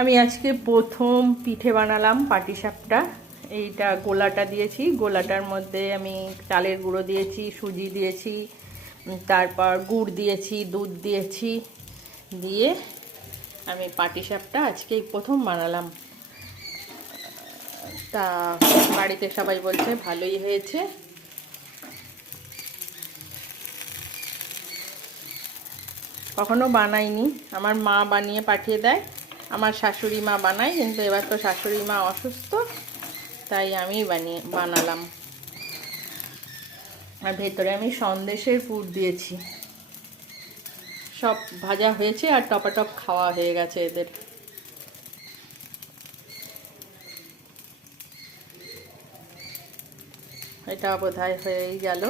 আমি আজকে প্রথম পিঠে বানালাম পাটিসাপটা। এইটা গোলাটা দিয়েছি, গোলাটার মধ্যে আমি চালের গুঁড়ো দিয়েছি, সুজি দিয়েছি, তারপর গুড় দিয়েছি, দুধ দিয়েছি, দিয়ে আমি পাটিসাপটা আজকেই প্রথম বানালাম। তা বাড়িতে সবাই বলছে ভালোই হয়েছে। কখনো বানাইনি, আমার মা বানিয়ে পাঠিয়ে দেয়, আমার শাশুড়ি মা বানায়, কিন্তু এবার তো শাশুড়ি মা অসুস্থ, তাই আমি বানালাম। আর ভেতরে আমি সন্দেশের পুর দিয়েছি। সব ভাজা হয়েছে আর টপাটপ খাওয়া হয়ে গেছে এদের। এটা বোধহয় হয়েই গেল।